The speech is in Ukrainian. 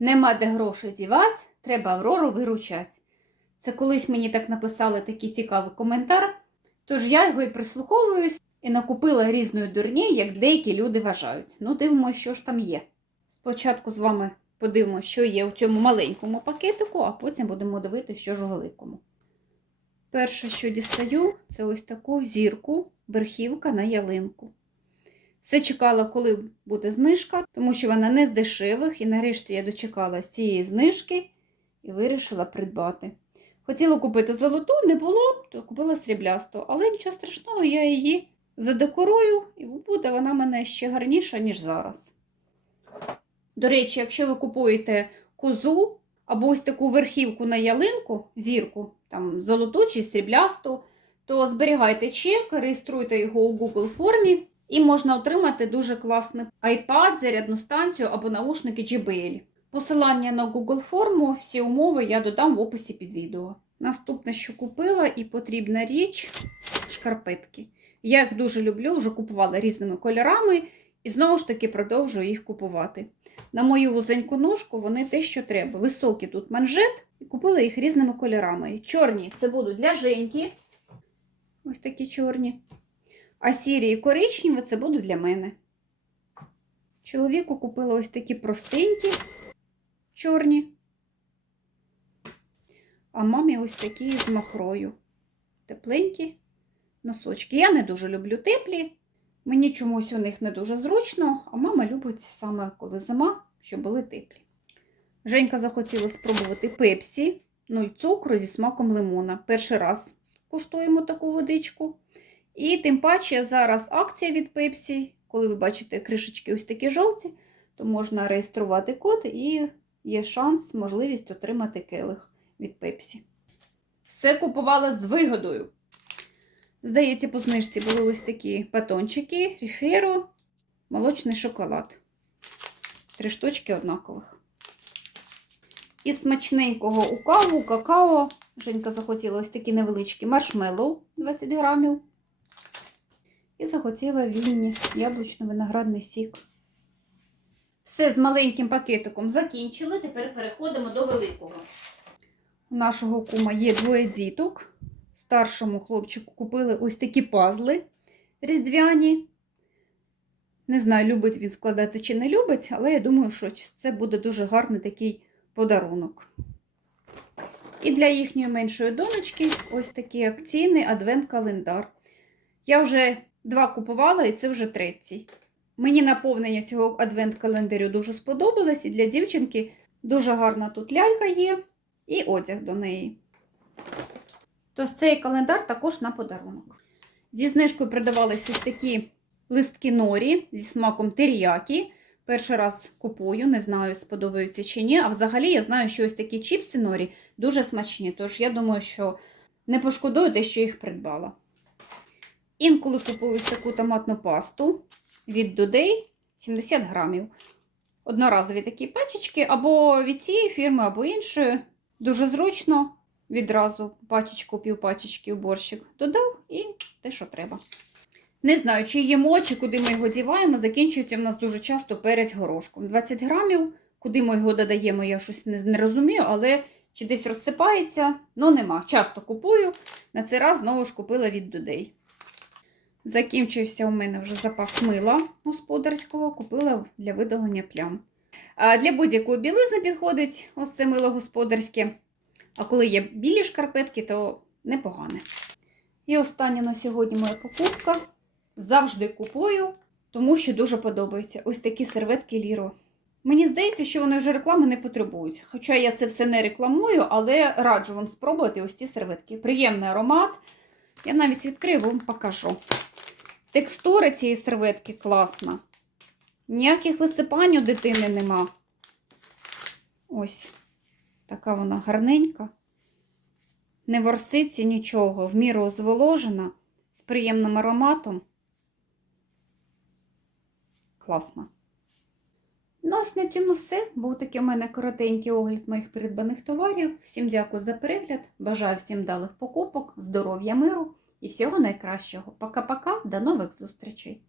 Нема де грошей дівати, треба Аврору виручати. Це колись мені так написали такий цікавий коментар. Тож я його і прислуховуюсь і накупила різної дурні, як деякі люди вважають. Ну, дивимося, що ж там є. Спочатку з вами подивимося, що є у цьому маленькому пакетику, а потім будемо дивитися, що ж у великому. Перше, що дістаю, це ось таку зірку, верхівка на ялинку. Все чекала, коли буде знижка, тому що вона не з дешевих, і нарешті я дочекалася цієї знижки і вирішила придбати. Хотіла купити золоту, не було, то купила сріблясту, але нічого страшного, я її задекорую, і буде вона в мене ще гарніша, ніж зараз. До речі, якщо ви купуєте козу або ось таку верхівку на ялинку, зірку, там золоту чи сріблясту, то зберігайте чек, реєструйте його у Google формі, і можна отримати дуже класний iPad, зарядну станцію або наушники JBL. Посилання на Google форму, всі умови я додам в описі під відео. Наступне, що купила, і потрібна річ шкарпетки. Я їх дуже люблю, вже купувала різними кольорами і знову ж таки продовжую їх купувати. На мою вузеньку ножку вони те, що треба. Високий тут манжет, і купила їх різними кольорами. Чорні це будуть для Женьки. Ось такі чорні. А сірі і коричневі це будуть для мене. Чоловіку купила ось такі простенькі, чорні. А мамі ось такі з махрою. Тепленькі носочки. Я не дуже люблю теплі. Мені чомусь у них не дуже зручно, а мама любить саме коли зима, щоб були теплі. Женька захотіла спробувати пепсі, нуль цукру зі смаком лимона. Перший раз куштуємо таку водичку. І тим паче зараз акція від Пепсі. Коли ви бачите кришечки ось такі жовті, то можна реєструвати код і є шанс, можливість отримати келих від Пепсі. Все купувала з вигодою. Здається, по знижці були ось такі батончики, ріферо, молочний шоколад. Три штучки однакових. І смачненького у каву, какао. Женька захотіла ось такі невеличкі маршмеллоу 20 грамів. І захотіла вінні яблучно-виноградний сік. Все з маленьким пакетиком закінчили. Тепер переходимо до великого. У нашого кума є двоє діток. Старшому хлопчику купили ось такі пазли різдвяні. Не знаю, любить він складати чи не любить, але я думаю, що це буде дуже гарний такий подарунок. І для їхньої меншої донечки ось такий акційний адвент-календар. Я вже два купувала, і це вже третій. Мені наповнення цього адвент-календарю дуже сподобалось, і для дівчинки дуже гарна тут лялька є, і одяг до неї. Тож цей календар також на подарунок. Зі знижкою продавалися ось такі листки норі зі смаком теріякі. Перший раз купую, не знаю, сподобаються чи ні. А взагалі я знаю, що ось такі чіпси норі дуже смачні. Тож я думаю, що не пошкодую те, що їх придбала. Інколи купую таку томатну пасту від Дудей 70 грамів. Одноразові такі пачечки, або від цієї фірми, або іншої. Дуже зручно. Відразу пачечку, півпачечки у борщик додав і те, що треба. Не знаю, чи їмо, чи куди ми його діваємо. Закінчується в нас дуже часто перець горошком. 20 грамів. Куди ми його додаємо, я щось не, розумію, але чи десь розсипається, ну нема. Часто купую. На цей раз знову ж купила від Дудей. Закінчився у мене вже запас мила господарського, купила для видалення плям. А для будь-якої білизни підходить ось це мило господарське. А коли є білі шкарпетки, то непогане. І остання на сьогодні моя покупка. Завжди купую, тому що дуже подобається. Ось такі серветки Ліро. Мені здається, що вони вже реклами не потребують. Хоча я це все не рекламую, але раджу вам спробувати ось ці серветки. Приємний аромат. Я навіть відкрию вам покажу. Текстура цієї серветки класна. Ніяких висипань у дитини нема. Ось. Така вона гарненька. Не ворситься нічого, в міру зволожена, з приємним ароматом. Класно. Ну, ось на цьому все. Був такий у мене коротенький огляд моїх придбаних товарів. Всім дякую за перегляд. Бажаю всім далих покупок, здоров'я, миру і всього найкращого. Пока-пока, до нових зустрічей!